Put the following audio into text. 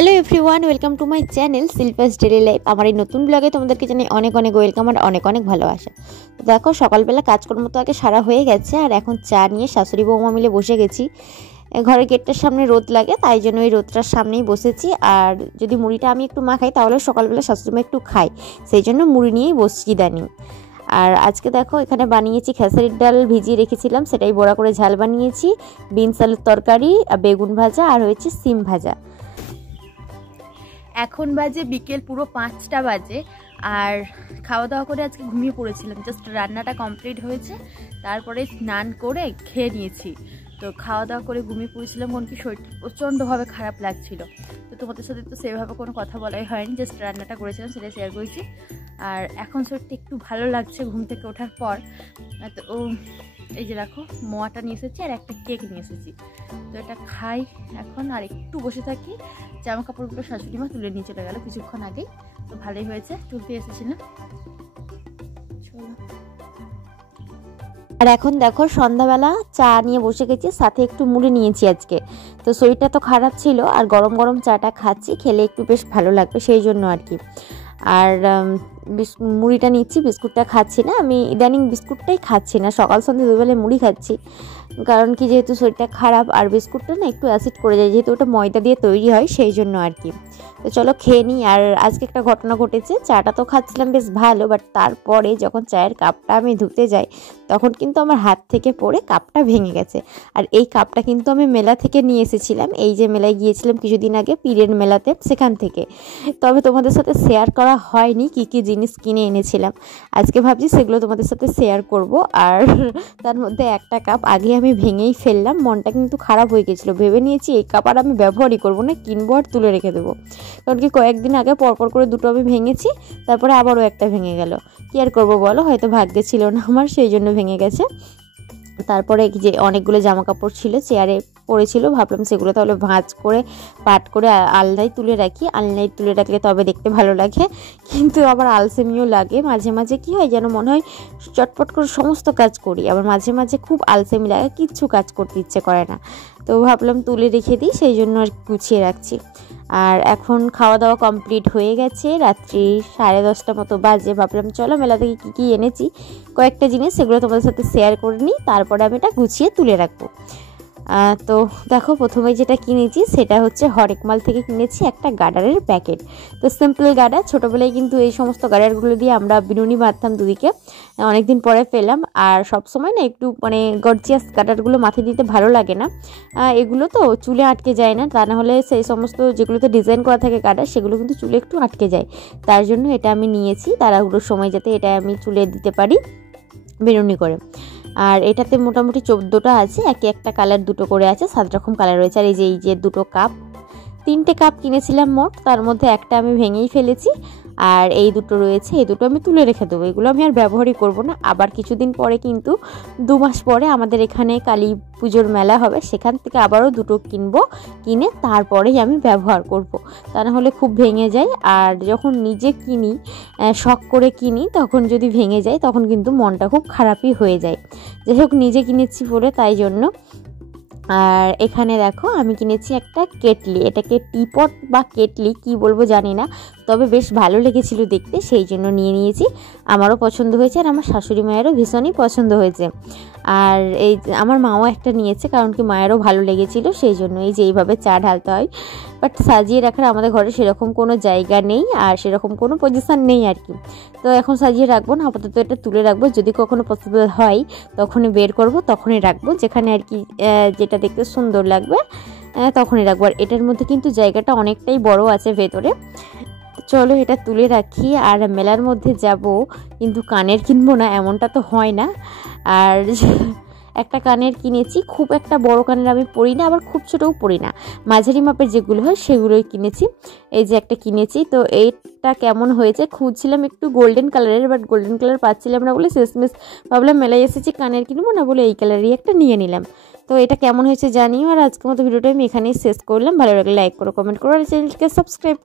Hello everyone, welcome to my channel Shilpa's daily life. আমার এই নতুন ব্লগে তোমাদেরকে জানাই অনেক অনেক ওয়েলকাম আর অনেক অনেক ভালোবাসা। তো দেখো, সকালবেলা কাজকর্ম তো আগে সারা হয়ে গেছে, আর এখন চা নিয়ে শাশুড়ি বৌমা মিলে বসে গেছি। ঘরের গেটটার সামনে রোদ লাগে, তাই জন্য ওই রোদটার সামনেই বসেছি। আর যদি মুড়িটা আমি একটু মাখাই তাহলে সকালবেলা শাশুড়িমা একটু খাই, সেই জন্য মুড়ি নিয়েই বসছি ইদানিং। আর আজকে দেখো, এখানে বানিয়েছি খেসারির ডাল ভিজিয়ে রেখেছিলাম, সেটাই বড়া করে ঝাল বানিয়েছি, বিনস আলুর তরকারি, বেগুন ভাজা আর হয়েছে সিম ভাজা। এখন বাজে বিকেল পুরো 5টা বাজে, আর খাওয়া দাওয়া করে আজকে ঘুমিয়ে পড়েছিলাম। জাস্ট রান্নাটা কমপ্লিট হয়েছে, তারপরে স্নান করে খেয়ে নিয়েছি। তো খাওয়া দাওয়া করে ঘুমিয়ে পড়েছিলাম, কারণ কি শরীরটা প্রচণ্ডভাবে খারাপ লাগছিল। তো তোমাদের সাথে তো সেভাবে কোনো কথা বলাই হয়নি, জাস্ট রান্নাটা করেছিলাম সেটা শেয়ার করেছি। আর এখন শরীরটা একটু ভালো লাগছে ঘুম থেকে ওঠার পর। তো এই যে দেখো, মোয়াটা নিয়ে এসেছি আর একটা কেক নিয়ে এসেছি। তো এটা খাই এখন, আর একটু বসে থাকি। জামা কাপড়গুলো শাশুড়ি মা তুলে নিয়ে চলে গেল কিছুক্ষণ আগেই, তো ভালোই হয়েছে, তুলতে এসেছিলাম। আর এখন দেখো, সন্ধ্যাবেলা চা নিয়ে বসে গেছি, সাথে একটু মুড়ি নিয়েছি আজকে। তো শরীরটা তো খারাপ ছিল, আর গরম গরম চাটা খাচ্ছি, খেলে একটু বেশ ভালো লাগবে সেই জন্য আর কি। আর মুড়িটা নিচ্ছি, বিস্কুটটা খাচ্ছি না আমি, ইদানিং বিস্কুটটাই খাচ্ছি না, সকাল সন্ধ্যে দুবেলায় মুড়ি খাচ্ছি। কারণ কি, যেহেতু শরীরটা খারাপ, আর বিস্কুটটা না একটু অ্যাসিড করে যায়, যেহেতু ওটা ময়দা দিয়ে তৈরি হয় সেই জন্য আর কি। তো চলো খেয়ে নিই। আর আজকে একটা ঘটনা ঘটেছে, চাটা তো খাচ্ছিলাম বেশ ভালো, বাট তারপরে যখন চায়ের কাপটা আমি ধুতে যাই, তখন কিন্তু আমার হাত থেকে পড়ে কাপটা ভেঙে গেছে। আর এই কাপটা কিন্তু আমি মেলা থেকে নিয়ে এসেছিলাম, এই যে মেলায় গিয়েছিলাম কিছুদিন আগে, পিরিয়ড মেলাতে, সেখান থেকে। তবে তোমাদের সাথে শেয়ার করা হয়নি কি কি জিনিস কিনে এনেছিলাম, আজকে ভাবছি সেগুলো তোমাদের সাথে শেয়ার করব। আর তার মধ্যে একটা কাপ আগে আমি ভেঙেই ফেললাম, মনটা কিন্তু খারাপ হয়ে গেছিলো, ভেবে নিয়েছি এই কাপ আর আমি ব্যবহারই করবো না, কিনবো আর তুলে রেখে দেবো। কারণ কি, কয়েকদিন আগে পরপর করে দুটো আমি ভেঙেছি, তারপরে আবারও একটা ভেঙে গেল। কি আর করবো বলো, হয়তো ভাগ্যে ছিল না আমার, সেই জন্য ভেঙে গেছে। তারপরে যে অনেকগুলো জামা কাপড় ছিল চেয়ারে পড়েছিল, ভাবলাম সেগুলো তাহলে ভাঁজ করে পাট করে আলনায় তুলে রাখি, আলনায় তুলে রাখলে তবে দেখতে ভালো লাগে। কিন্তু আবার আলসেমিও লাগে মাঝে মাঝে, কি হয় যেন মনে হয় চটপট করে সমস্ত কাজ করি, আবার মাঝে মাঝে খুব আলসেমি লাগে, কিচ্ছু কাজ করতে ইচ্ছে করে না। তো ভাবলাম তুলে রেখে দিই, সেই জন্য আর গুছিয়ে রাখছি। আর এখন খাওয়া দাওয়া কমপ্লিট হয়ে গেছে, রাত্রি 10:30 মতো বাজে। ভাবলাম চলো মেলা থেকে কী কী এনেছি কয়েকটা জিনিস, সেগুলো তোমাদের সাথে শেয়ার করে নিই, তারপরে আমি এটা গুছিয়ে তুলে রাখবো। তো দেখো, প্রথমে যেটা কিনেছি সেটা হচ্ছে হরেকমাল থেকে কিনেছি একটা গার্ডারের প্যাকেট। তো সিম্পল গার্ডার, ছোটোবেলায় কিন্তু এই সমস্ত গার্ডারগুলো দিয়ে আমরা বিনুনি বাঁধতাম দুদিকে, অনেকদিন পরে পেলাম। আর সবসময় না একটু মানে গর্জিয়াস গার্ডারগুলো মাথায় দিতে ভালো লাগে না, এগুলো তো চুলে আটকে যায় না, তা না হলে সেই সমস্ত যেগুলোতে ডিজাইন করা থাকে গার্ডার, সেগুলো কিন্তু চুলে একটু আটকে যায়। তার জন্য এটা আমি নিয়েছি, তাড়াহুড়োর সময় যাতে এটা আমি চুলে দিতে পারি বিনুনি করে। আর এটাতে মোটামুটি 14টা আছে, একে একটা কালার, দুটো করে আছে, 7 রকম কালার রয়েছে। আর এই যে দুটো কাপ, 3টে কাপ কিনেছিলাম মোট, তার মধ্যে একটা আমি ভেঙেই ফেলেছি, আর এই দুটো রয়েছে, এই দুটো আমি তুলে রেখে দেবো, এগুলো আমি আর ব্যবহারই করব না। আবার কিছুদিন পরে কিন্তু 2 মাস পরে আমাদের এখানে কালী পুজোর মেলা হবে, সেখান থেকে আবারও দুটো কিনবো, কিনে তারপরেই আমি ব্যবহার করব, তা না হলে খুব ভেঙে যায়। আর যখন নিজে কিনি, শখ করে কিনি, তখন যদি ভেঙে যায় তখন কিন্তু মনটা খুব খারাপই হয়ে যায়। যাই হোক, নিজে কিনেছি বলে তাই জন্য। আর এখানে দেখো, আমি কিনেছি একটা কেটলি, এটাকে টিপট বা কেটলি কি বলবো জানি না, তবে বেশ ভালো লেগেছিল দেখতে, সেই জন্য নিয়ে নিয়েছি। আমারও পছন্দ হয়েছে, আর আমার শাশুড়ি মায়েরও ভীষণই পছন্দ হয়েছে। আর এই আমার মাও একটা নিয়েছে, কারণ কি মায়েরও ভালো লেগেছিল, সেই জন্য। এই যে এইভাবে চা ঢালতে হয়, বাট সাজিয়ে রাখার আমাদের ঘরে সেরকম কোনো জায়গা নেই, আর সেরকম কোনো পজিশন নেই আর কি। তো এখন সাজিয়ে রাখবো না, আপাতত এটা তুলে রাখবো, যদি কখনো পসিবল হয় তখনই বের করব, তখনই রাখবো, যেখানে আর কি যেটা দেখতে সুন্দর লাগবে তখনই রাখবো। আর এটার মধ্যে কিন্তু জায়গাটা অনেকটাই বড় আছে ভেতরে। চলো এটা তুলে রাখি। আর মেলার মধ্যে যাব, কিন্তু কানের কিনবো না এমনটা তো হয় না। আর একটা কানের কিনেছি, খুব একটা বড় কানের আমি পরি না, আবার খুব ছোটও পরি না, মাঝারি মাপের যেগুলো হয় সেগুলোই কিনেছি। এই যে একটা কিনেছি, তো এইটা কেমন হয়েছে খুঁজছিলাম একটু গোল্ডেন কালারের, বাট গোল্ডেন কালার পাচ্ছিলাম না বলে শেষমেশ ভাবলাম মেলায় এসেছি কানের কিনবো না বলে এই কালারই একটা নিয়ে নিলাম। তো এটা কেমন হয়েছে জানিও। আর আজকের মতো ভিডিওটা আমি এখানেই শেষ করলাম, ভালো লাগলে লাইক করো, কমেন্ট করো, আর চ্যানেলকে সাবস্ক্রাইব